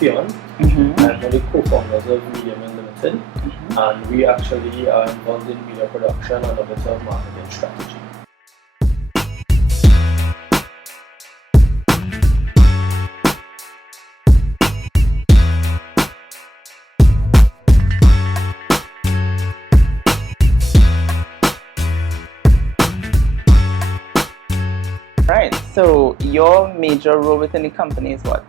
Fion. I'm one of the co-founders of Media Mill Limited, and we actually are involved in media production and a bit of marketing strategy. Right. So your major role within the company is what?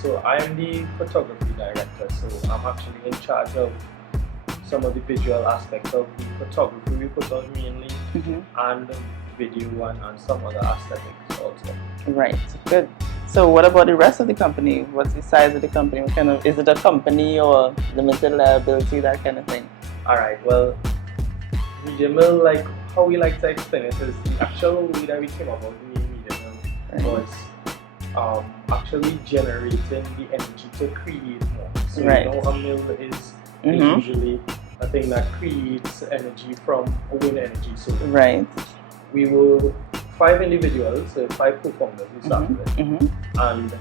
So I am the photography director. So I'm actually in charge of some of the visual aspects of the photography we put out mainly, and video and some other aesthetics also. Right. Good. So what about the rest of the company? What's the size of the company? What kind of, is it a company or limited liability, that kind of thing? All right. Well, Media Mill, like how we like to explain it, is the actual way that we came about the name Media Mill was actually generating the energy to create more. So you know, a mill is usually a thing that creates energy from wind energy. So we were 5 individuals, 5 co-founders we started with, and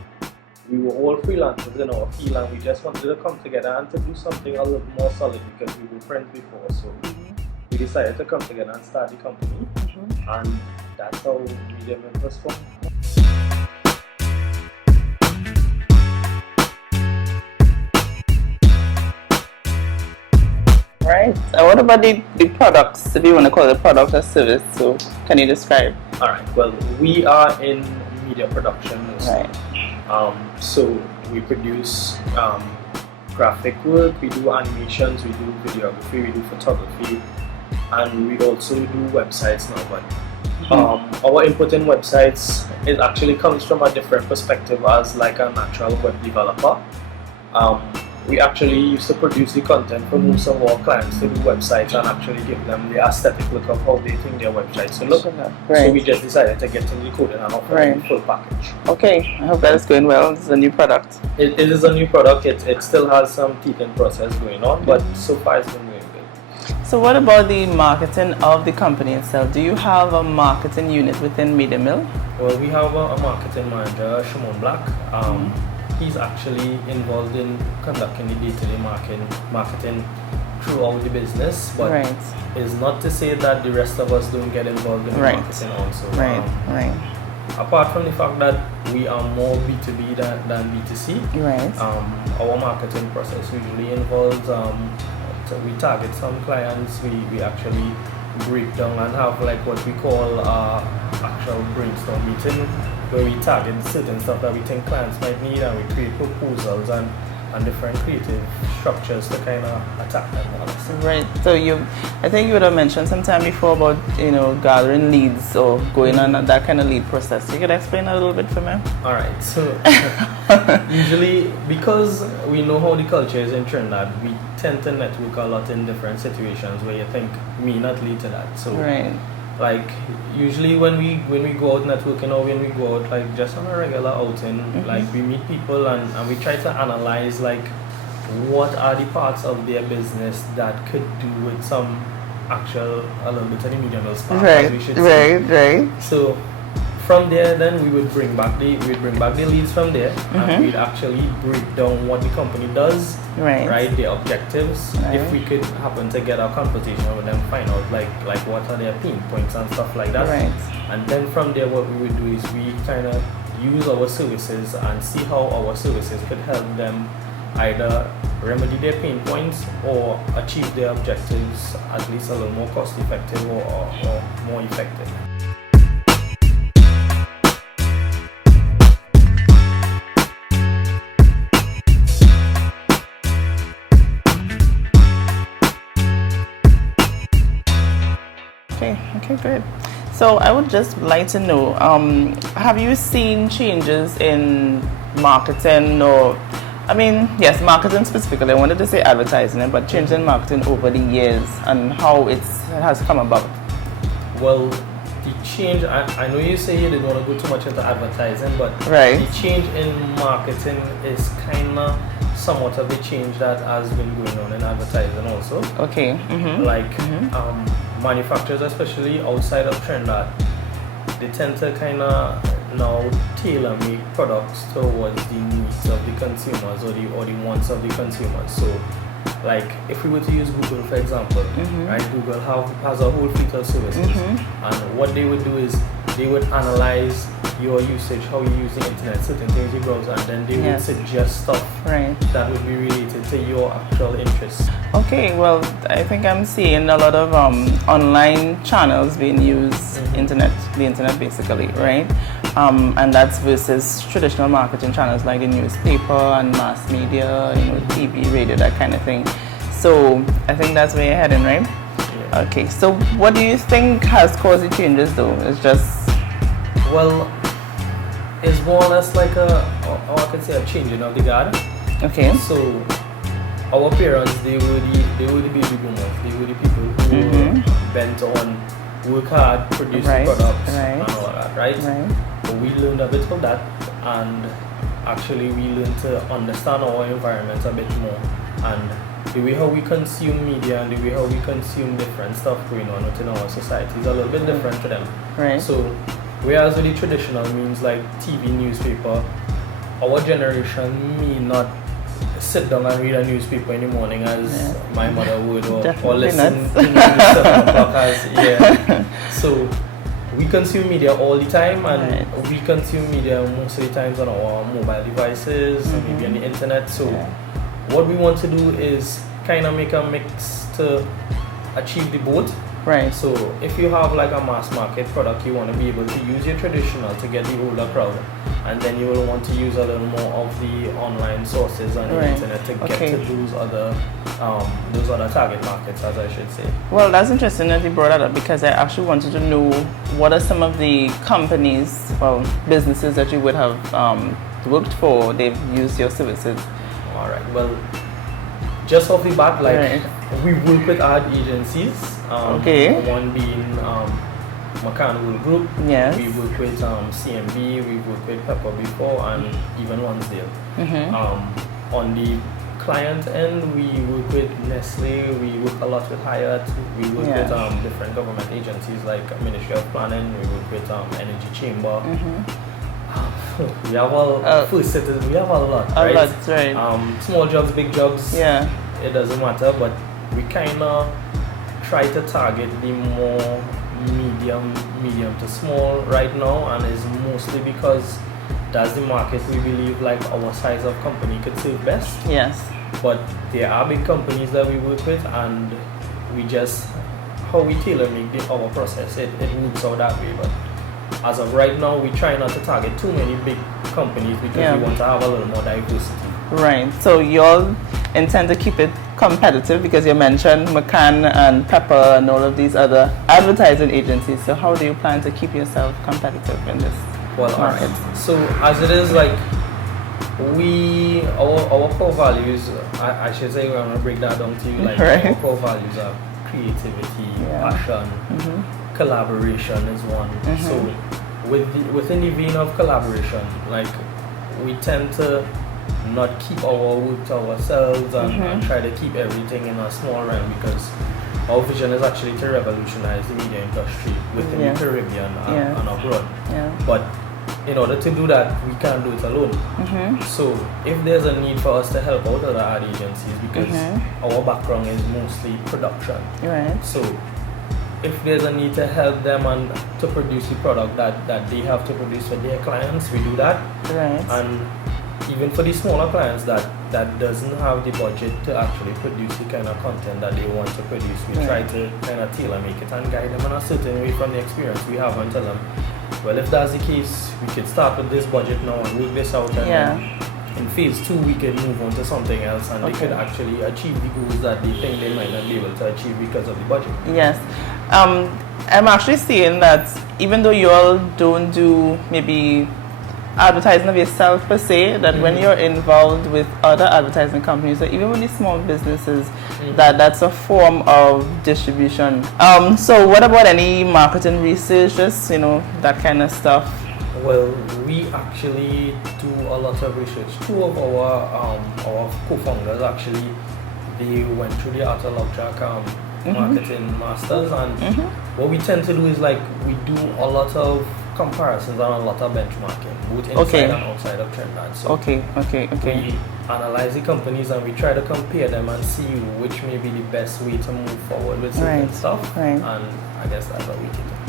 we were all freelancers in our field, and we just wanted to come together and to do something a little more solid because we were friends before. So we decided to come together and start the company, and that's how Media Mill was formed. Right. What about the products, if you want to call it a product or service? So can you describe? All right. Well, we are in media production. So we produce graphic work, we do animations, we do videography, we do photography, and we also do websites now. But our input in websites, it actually comes from a different perspective as like a natural web developer. We actually used to produce the content for most of our clients to do websites and actually give them the aesthetic look of how they think their websites will look. So we just decided to get into the coding and offer a full package. Okay, I hope that is going well. It's a new product. It is a new product. It still has some teething process going on, but so far it's been going good. So what about the marketing of the company itself? Do you have a marketing unit within Media Mill? Well, we have a marketing manager, Shimon Black. He's actually involved in conducting the day-to-day marketing throughout the business, but it's not to say that the rest of us don't get involved in the marketing also. Apart from the fact that we are more B2B than B2C, our marketing process usually involves, we target some clients, we actually break down and have like what we call actual brainstorm meeting, where we target certain stuff that we think clients might need, and we create proposals and different creative structures to kind of attack them. Right. So I think you would have mentioned sometime before about gathering leads or going on that kind of lead process. You could explain that a little bit for me? All right. So usually, because we know how the culture is in Trinidad, we tend to network a lot in different situations where you think may not lead to that. So like usually when we go out networking, or when we go out like just on a regular outing, like we meet people and we try to analyze like what are the parts of their business that could do with some actual a little bit of the Media Mill spark, as we should say. So from there, then we would bring back the leads from there, and we'd actually break down what the company does, their objectives. If we could happen to get a conversation with them, find out like what are their pain points and stuff like that. And then from there, what we would do is we kind of use our services and see how our services could help them either remedy their pain points or achieve their objectives at least a little more cost effective or more effective. Okay, great. So I would just like to know, have you seen changes in marketing, or, I mean, yes, marketing specifically, I wanted to say advertising, but changes in marketing over the years and how it has come about? Well, the change, I know you say you didn't want to go too much into advertising, but the change in marketing is kind of somewhat of the change that has been going on in advertising also. Manufacturers, especially outside of Trinidad, they tend to kind of now tailor make products towards the needs of the consumers or the wants of the consumers. So, like if we were to use Google for example, right? Google has a whole fleet of services, and what they would do is they would analyze your usage, how you use the internet, certain things you browse, and then they would suggest stuff that would be related to your actual interests. Okay, well, I think I'm seeing a lot of online channels being used, the internet basically, right? And that's versus traditional marketing channels like the newspaper and mass media, TV, radio, that kind of thing. So I think that's where you're heading, right? Yeah. Okay, so what do you think has caused the changes though? It's just... Well, it's more or less like I could say a changing of the guard. Okay. So our parents, they were the baby boomers. They were the people who were bent on work hard, produce products and all that, right? But we learned a bit of that, and actually we learned to understand our environment a bit more, and the way how we consume media and the way how we consume different stuff going on within our society is a little bit different to them. Right. So whereas with the traditional means like TV, newspaper, our generation may not sit down and read a newspaper in the morning as my mother would, or listen to news at 7 o'clock as, So we consume media all the time, and we consume media most of the times on our mobile devices, maybe on the internet. So what we want to do is kind of make a mix to achieve the both. Right. So if you have like a mass market product, you want to be able to use your traditional to get the older crowd, and then you will want to use a little more of the online sources on the internet to get to those other target markets, as I should say. Well, that's interesting that you brought that up, because I actually wanted to know what are some of the companies or businesses that you would have worked for, they've used your services. All right. Well, just off the bat, like we work with ad agencies. One being McCann Wool Group. Yes. We work with CMB. We work with Pepper before, and even Lonsdale. On the client end, we work with Nestle. We work a lot with Hyatt. We work with different government agencies like Ministry of Planning. We work with Energy Chamber. We have first citizens. We have a lot, right? A lot, right. Small jobs, big jobs. Yeah. It doesn't matter, but we kind of try to target the more medium to small right now, and it's mostly because that's the market we believe like our size of company could serve best. Yes. But there are big companies that we work with, and we just, how we tailor make our process, it works out that way. But as of right now, we try not to target too many big companies because we want to have a little more diversity. Right. So you all intend to keep it competitive, because you mentioned McCann and Pepper and all of these other advertising agencies. So how do you plan to keep yourself competitive in this market? So as it is, like our core values, I should say, we're gonna break that down to you. Like our core values are creativity, passion, collaboration is one. So within the vein of collaboration, like we tend to not keep our work to ourselves and try to keep everything in a small realm, because our vision is actually to revolutionize the media industry within the Caribbean and abroad. But in order to do that, we can't do it alone. So if there's a need for us to help out other ad agencies, because our background is mostly production. So if there's a need to help them and to produce the product that they have to produce for their clients, we do that. And even for the smaller clients that doesn't have the budget to actually produce the kind of content that they want to produce, we try to kind of tailor make it and guide them in a certain way from the experience we have, and tell them, well, if that's the case, we could start with this budget now and work this out, and then in phase 2 we could move on to something else, and they could actually achieve the goals that they think they might not be able to achieve because of the budget. Yes. I'm actually seeing that even though you all don't do maybe advertising of yourself per se, that when you're involved with other advertising companies, or even with these small businesses, that's a form of distribution. So what about any marketing research, just that kind of stuff? Well, we actually do a lot of research. Two of our co-founders actually, they went through the Arthur Lovejock marketing masters, and what we tend to do is like we do a lot of comparisons and a lot of benchmarking, both inside and outside of Trinidad. So we analyze the companies and we try to compare them and see which may be the best way to move forward with certain stuff. And I guess that's what we do.